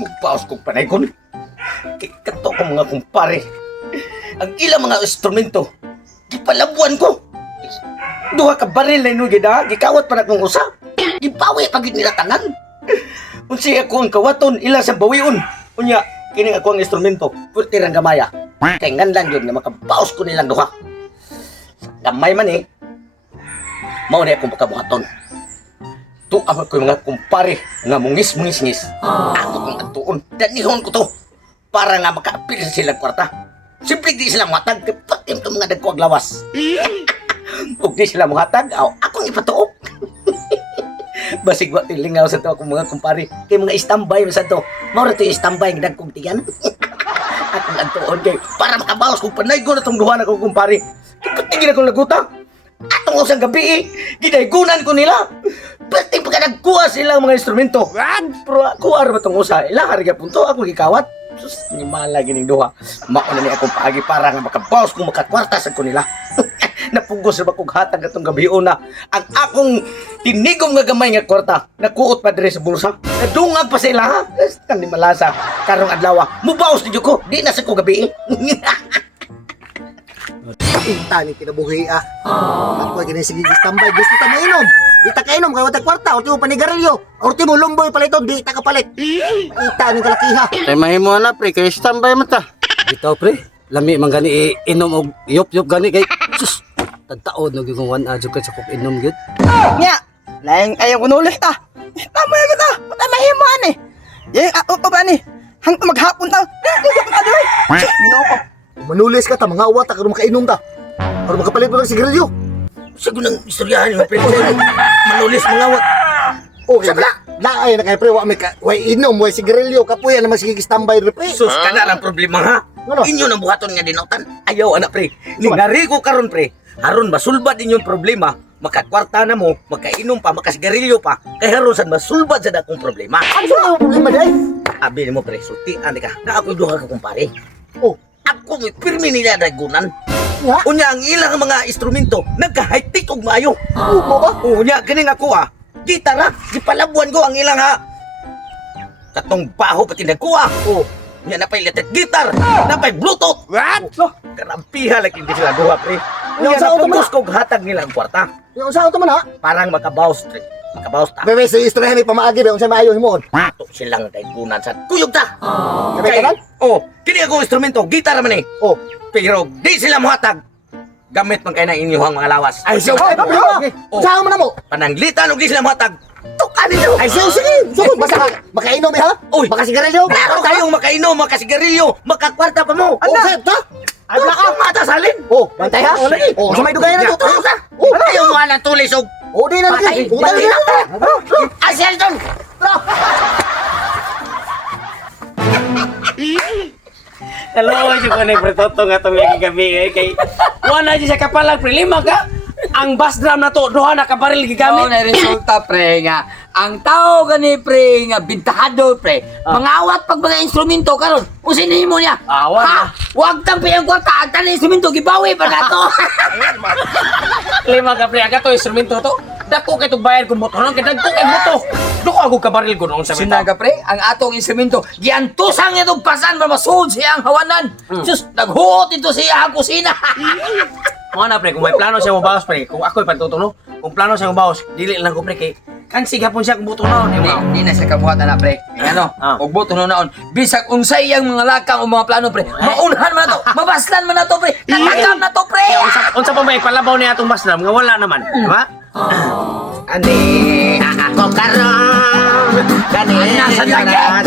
Magpaos kong panaygon. Kay kato ko mga kumpare. Ang ilang mga instrumento, gipalabuan ko. Duha ka baril na inugid ha, gikawat pa na kong usa. Gibawi pagid nila tanan. Unsi ako ang kawaton, ila sa bawion. Unya, kining ako ang instrumento, pulti rang gamaya. Kay nganlan yun nga makabaos ko nilang duha. Gamay man eh. Mao na akong pagkabuhaton. Tuang ko yung mga kumpare nga mungis-mungis-ngis. Ako kong atuon, danihon ko to. Para nga makaapil sa silang kwarta. Siyempre di sila matag, patim to mga dagko aglawas. Huwag di sila muhatag, akong ipatuok. Basig wa tilingaw sa to akong mga kumpare. Kay mga istambay sa to. Maura to yung istambay ng dagkong tiyan. Akong atuon kay para makabawas kung panay ko na itong duha na kong kumpare. Kapatigin akong laguta. Atong usang gabi ginaygunan ko nila. Pati pagka nagkuha silang mga instrumento. Pero kuha rin ba itong usa? Ilang hariga punto ako gikawat. Sus, ni mala gining duha. Mauna ni akong paagi para nga makabawas kung makakwartasan ko nila. Napugos na kong hatag atong gabi una. Ang akong tinigom nga gamay nga kwarta. Nakuot pa dire sa bulsa. Nadungag pa sila ha. Kan ni malasa. Karong adlaw. Mubawas ni ko. Di na sa ko gabi. Pinta ni kinabuhi Ako ay ganyan sige standby. Gusto ta mainom. Di ta kainom kay watag kwarta. Ultimo panigarilyo. Ultimo lumboy paliton. Di ta kapalit. Pinta ni kalakiha. Kay mahimo na pre, kay standby man ta. Ikaw pre, lami man gani inom og yup-yup gani kay sus. Tagtaod no gyud one adyo ka sa kog inom gyud. Nya, laing ayaw ko nulis ta. Tama ya kita, patay mahimuan eh. Yang ato to ba ni? Hang maghapon ta. Ginoo ko. Manulis ka ta mga uwat ta karon makainom ta. Or makapalit mo lang sigarilyo. Sigun ang istoryahan yung pwede sa'yo. Manulis mga awat. Okay, laay na kay pre wa may way inom, way sigarilyo kapuya naman sige standby re pre. Sus, kana lang problema ha. Ano? Inyo nang buhaton nga dinautan. Ayaw anak pre. Ningari ko karon pre. Haron masulbad inyong problema. Makakwarta na mo, makainom pa, makasigarilyo pa. Kay haron sad masulbad sa dakong problema. Ano sa problema day? Abi mo pre, sultian ka. Na ako'y duha ka kumpare. Oh, Ako may pirmi nila dagunan. nga? Unya ang ilang mga instrumento nagka-high-tech og maayo. Mo ba? Unya ganing ako gitara, gipalabuan ko ang ilang katong baho pati nagkuha. Oh, Unya napay electric guitar, napay bluetooth. What? Karampiha lagi di sila duha pre. Unya Yung sa napugos ko hatag nila ang kwarta. yung sa auto man ha? Parang makabaws tre. Makabaws ta. Bebe sa istorya ni pamaagi ba unsay maayo himon? Ato silang daigunan sa kuyog ta. Kabay ka lang? Kini akong instrumento, gitar man eh. Oh, Pero di sila mohatag. Gamit man kayo ng inyong mga lawas. ay siya. Ay, Oh. sa mo na mo. Pananglitan og di sila mohatag. Tukanin nyo. Ay siya, sige. Sugod basta makainom ha? Uy. Makasigarilyo. Klaro kayong makainom, makasigarilyo, makakwarta pa mo. Oh, sir, ta? Wala kang matasalin. Oh, bantay ha? Oh, sa may dugayan na to. Tulog ka. Oh, Ayaw mo alang tulis og oh, di na lagi. Oh, Patay. dali na. Ay, Sheldon! Hello, si ko na pretoto nga tong lagi gabi kay wala di sa kapalag pre lima ka. Ang bass drum na to duha na ka baril gigamit. Na resulta pre nga. Ang tao gani pre nga bintahado pre. Mangawat pag mga instrumento karon. Usin mo niya. Awat Ha? Wag tang piyang kwarta, ang tanang instrumento gibawi pa nato. Lima ka pre aga to instrumento to. Dako kay tong bayad kun motor kay dagko kay moto. Dako ako ka baril kun sa bitaw. Sinaga pre, ang atong instrumento giantusang itong pasan para masud siya ang hawanan. Sus, naghuot ito siya ang kusina. Mo na pre kung may plano siya mo bawas pre kung ako'y pagtutuno kung plano siya mo bawas dili lang ko pre kay kan sigapon siya kung buto naon Di na siya kabuhatan na pre. Ano? Og buto no naon. Bisag unsay ang mga lakang o mga plano pre. Maunhan man na to. Mabaslan man na to pre. Natakam na to pre. unsa pa may palabaw niya atong bass drum nga wala naman di ba? Ani ako karon. Kani Nasa dagat.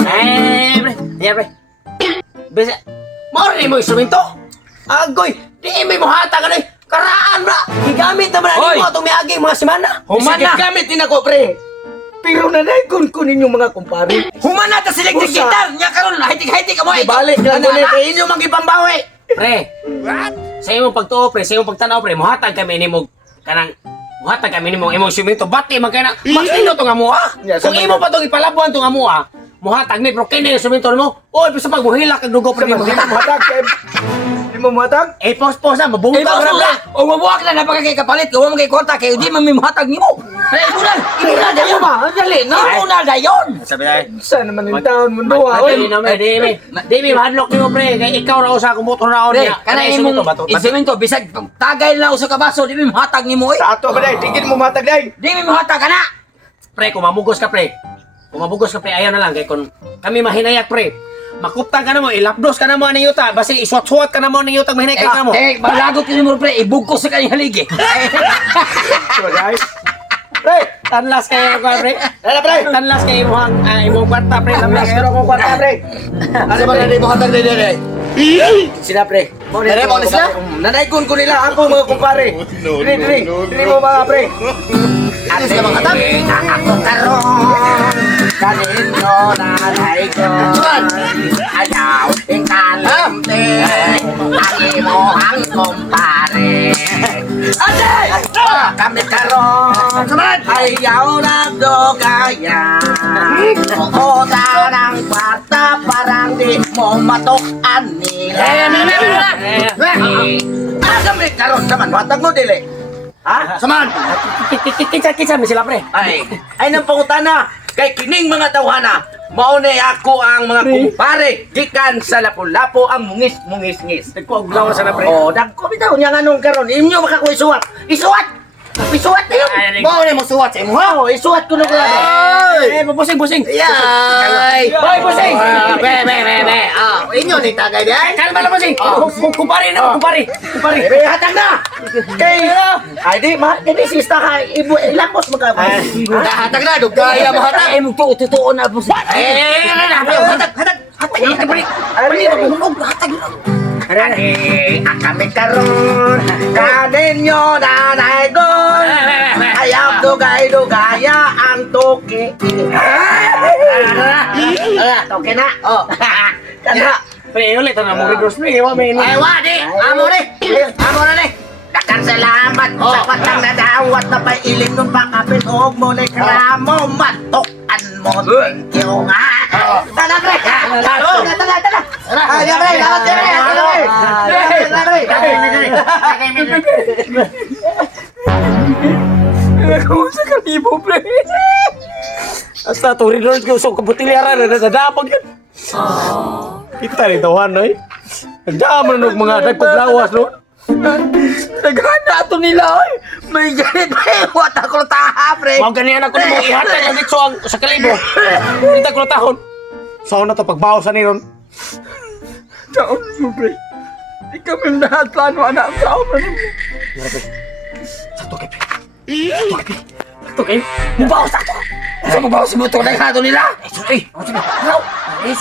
Pre ya pre bisa Mao rin mo instrumento. Agoy, di may mohata ka na karaan ba? Gigamit naman na Hoy! mo itong miagi mga semana. Human na. Gamit din ako, pre. Pero nanaygon ko ninyong mga kumpare. Humana ta sa electric Usa. guitar. Nya karon hitik-hitik mo. Balik lang ko na kay inyo magipambawi. pre sa imong pagtuo pre sa imong pagtanaw pre muhatag kami nimo kanang muhatag kami nimo imong instrumento bati man kay na magsino to nga mo Yeah, kung sabay imo na. pa tong ipalabuan to nga mo muhatag mi pero kini instrumento mo oy bisa pag muhilak kag dugo pre Di mo muhatag. Di mo muhatag? pos na mabungta Iba na na. O mabuwak na napakagay kapalit. Kung mo kay kwarta kay di man mi mahatag nimo. Pre, imo na dayon ba? Dali, na imo na dayon. Sabi tayo. Saan naman yung taon mo duha? Madali na may, di mi mahadlok nimo pre, kay ikaw ra usa ko motor na Pre, niya. kana imong instrumento bisag tagay na usa ka baso, di mi mahatag nimo eh. Sa ato ba day? Tigil mo matag day. Di mi mahatag kana. Pre, kung mamugos ka pre. Kung mamugos ka pre, ayaw na lang kay kun kami mahinayak pre. Makuptan ka na mo, ilapdos ka na mo ani yuta, basi isuwat-suwat ka na mo ani yuta mahinay ka na mo. Balagot ko mo pre, ibugkos sa kanyang haligi. So guys. Pre, tanlas kayo ko pre. Dala pre. Tanlas kayo imong kwarta pre, tanlas Pero ko kwarta pre. Ano ba na mo hatag day? Sila pre. Dere mo ni sila? Nanaykon ko nila ako mga kumpare. Dili mo mga pre. Ano sila mga hatag? Ako karon kaninyo nanay ko. Ayaw ikalimte ang imohang kumpare. Ate! Kami karon ayaw nagdogayan. Pukuta ng kwarta parang di mo matukan nila. Kami karon saman watag mo dili. Ha? Saman! Kitsa mi sila pre. Ay nang pangutana kay kining mga tawhana maunay ako ang mga kumpare gikan sa Lapu-Lapu ang mungis-mungis-ngis. Nagkuaglaw sa na pre. Oh, dagko bitaw nya nganong karon inyo makakuha isuwat. Isuwat. Isuwat na yun. Mao ni mo suwat sa imo ha? Oh, isuwat ko na kaya. Busing. Yay! Boy, busing. Be. Ah, Inyo ni tagay day. Kalma na busing. Kumpare na, kumpare. Kumpare. Be hatag na. Kay ay di ma kini sista ka ilapos magka. Hatag na dugaya mo hatag. Ay mo tutuon na po. Hatag. Kami karon kaninyo nanay ko ayaw dugay-dugaya ang toke. Toke na. Oh. Kana. Pre, ulit na mo redos pre. Wa may Ay, wadi! Amo na ni! Dakan salamat sa patang nadawat na pailing nung pakapit og mo ni kramo matukan mo. Thank you nga! Tala, pre! Tala! Ay, pre! Dapat Kung sa kalibo pre. Hasta to redos ko so kabutilyaran na nadapag yun. Kita rin tawahan no eh. Nagdaaman na mga nagpaglawas no. Naghana to nila, oy! May ganit, pre! Wata ko taha, pre! Mga ganyan ako mo ihatag na dito ang sa kalibo. Kita ko tahon. Saan na to pagbawas sa niron? Taon mo, pre. Di kami lahat plano anak sa oras mo. Sakto kay pre. Sakto kay. Mubawas na to! Sa mubawas mo to, naghana nila! Sige.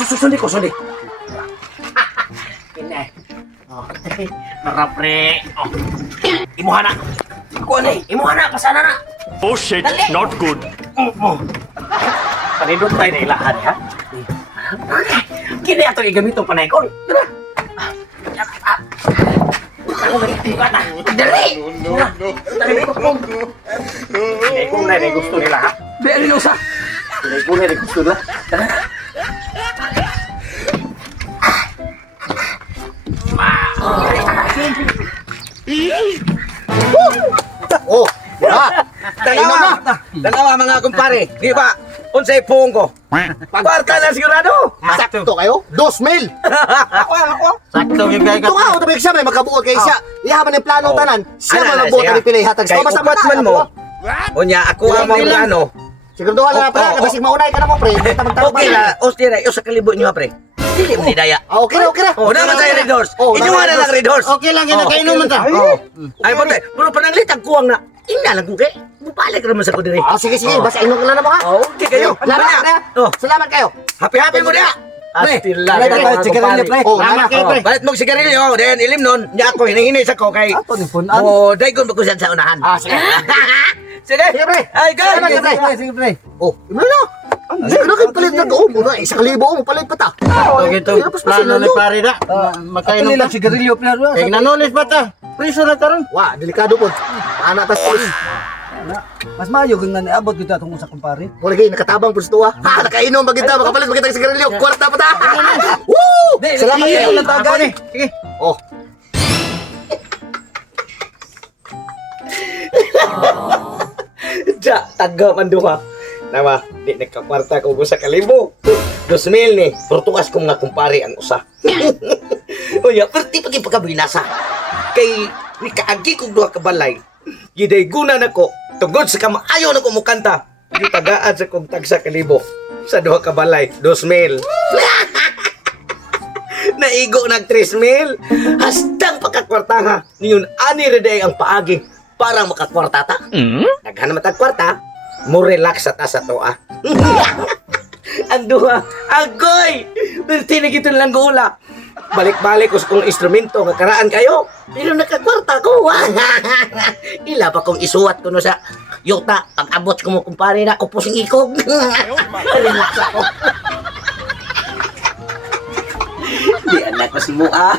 Susundi ko, sundi. Kine. Oh, harap pre. Oh. Imuhana. Ako na eh. Imuhana, pasana na. Oh shit, not good. Panindot tayo na ilahan, ha? Kini ato igamit ang panay ko. Tara. Dali! Hindi ko na gusto nila, ha? Beri usa! Hindi ko na gusto nila. Tara. Oh, Dalawa mga kumpare, di ba? Unsay puong ko? Kwarta na sigurado! sakto kayo? 2,000. Sakto yung kaya Ito nga, utabi siya may makabuot kay siya. Iyaman yung plano tanan. Siya Ano man na ang buot siya? ni pilay hatag. Kay Basta upat man mo. Unya, ako ang mga plano. Siguraduhan na pre, Oo. kasi maunay ka na mo pre. Okay la, ostira, sa kalibo niyo pre. Dili mo ni daya. Okay na. Oh, naman tayo Red Horse. Oh, Inyo naman na Red lang Red Horse. Okay lang yan, nakainom man ta. Oh. Ay, patay. Pero pananglit ang kuwang na. Ina lang kung kay. Bubalik naman sa ko dire. Ah, sige, basta inom na mo ha. Oh, okay kayo. Salamat pre. Oh, Salamat kayo. happy mo dia. Astil lang. Salamat kayo, sigarilyo pre. Oh, Salamat salamat kayo, pre. Balit mo sigarilyo, then ilim nun. Di ako, hinihinay sa ko kay. Ato ni punan. Oh, daygon ba ko sa unahan? Ah, sige. Sige. Sige pre. Ay, go. Salamat pre. Sige, pre. Oh, imo na. Sige na kayo palit na ko. Muna, 1,000 mo palit pa ta. Okay to, plano ni pare na. Ato Makainom nila ka. sigarilyo, pre. Kaya nanulis ba ta? Priso na karon. Wah, delikado po. Anak tas polis. Mas mayo kung nga niabot kita itong usa kumpare. Mula kayo, nakatabang po sa tuwa. Ha, nakainom ba kita? Makapalit ba kita ng sigarilyo? Kwarta pa ta. Woo! Salamat kayo. Tagay. Sige. Oh. taga man duha. Nama, di nagkakwarta ko sa kalibo. 2,000 ni, turtukas ko mga kumpare ang usa. Unya, pero di pagkabinasa. Kay, ni kaagi kong duha ka balay. Giday guna na ko, tugod sa kamaayo na ko mukanta. Di tagaan sa kong tagsa kalibo. Sa duha ka balay, 2,000. Naigo nag 3,000. Hastang pagkakwarta niyon ani reday ang paagi para makakwarta ta. Daghan naman tag kwarta, mo relax sa ta sa toa. Ang duha, agoy! Berti na gito lang gula. Balik-balik ko sa kong instrumento, magkaraan kayo. Pero nakakwarta ko. Ila pa kong isuwat ko no sa yuta. Pag abot ko mo kumpare na, upos ang ikog. Relax ako. Di anak ko si Mua.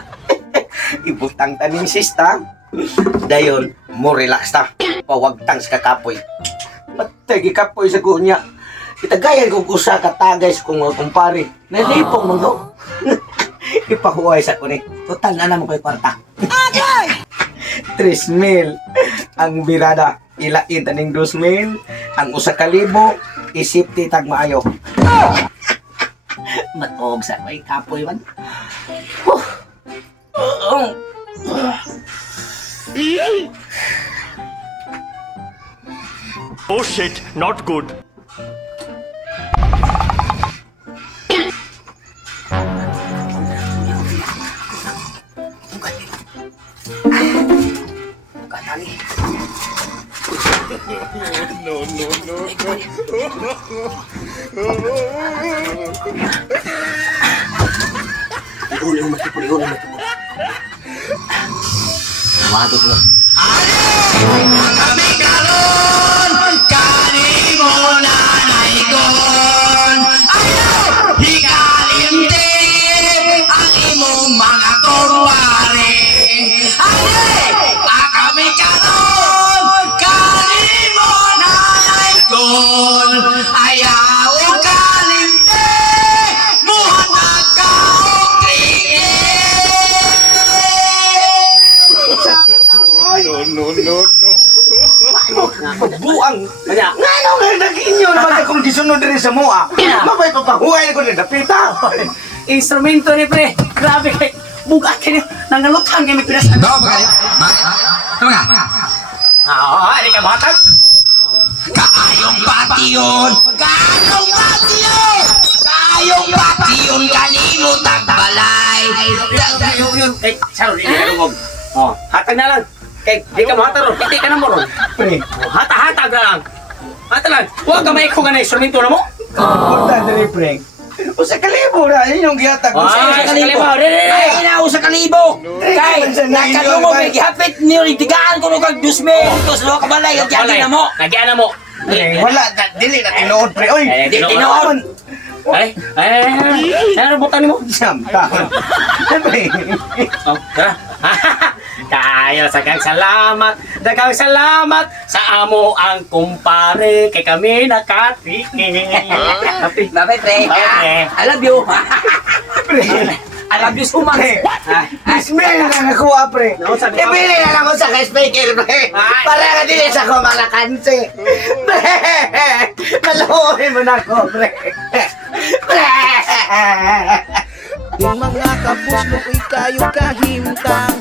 Ibutang taning sista. Dayon, mo relax ta. Pawagtang sa kakapoy. Matagi kapoy sa gunya. Itagayan ko usa ka tagay sa kong mga kumpare. Nalipong mo to. Ipahuway sa kunik. Total na naman ko yung kwarta. 3,000 ang birada. Ilain taning 2,000. Ang usa ka libo, isipti tag maayo. Matog sa may kapoy man. Oh shit, not good. Katali. Ihulong matipul, ihulong matipul. Wadot mo. Kami karon kanimo nanaygon. Ayaw hikalimti ang imong mga kunwari. Ayaw kami karon kanimo nanaygon. Ayaw kalimti muhatag ka og Buang. Kaya, ngano nga nag-inyo naman akong gisunod rin sa mua. Mabay papahuay ko na dapita. Instrumento ni pre. Grabe kay bugat kini nangalutang kami pinasan. Ari ka batag. Kaayong bation! Kaayong bation! Kaayong bation kanimo tagbalay! Yun. Saro di ka lumog. Oh, hatag na lang. Kay di ka mahatag ron. Hindi ka na mo ron. Pre, Hatag na lang. Hatag lang. Huwag ka maiko ka na instrumento na mo. punta dali, pre. O sa kalibo na, yun yung gihatag ko sa Ay, sa kalibo. Ay, inaw sa kalibo! Kay, nakadungog may gihapit niyo, tigaan ko nung kag 2,000. Tapos luwa ka balay, nagyagi na mo. Nagyan na mo. Pre, wala, dili na tinuod, pre. Oy, Di tinuod. Ano butan mo? Sampa. Pre, Oh, tara. Kayo sa kang salamat, dagang salamat sa amo ang kumpare kay kami nakatingin. Babay, pre. Okay. I love you. pre. I love you so much. Pre, Ismail na lang nakuha, pre. Ibili na lang ako sa ka-speaker, pre. Para ka din sa ko malakansi. Pre, maluhin mo na ako, pre. Pre. Kung mga kapuslo ko'y kayo kahimtang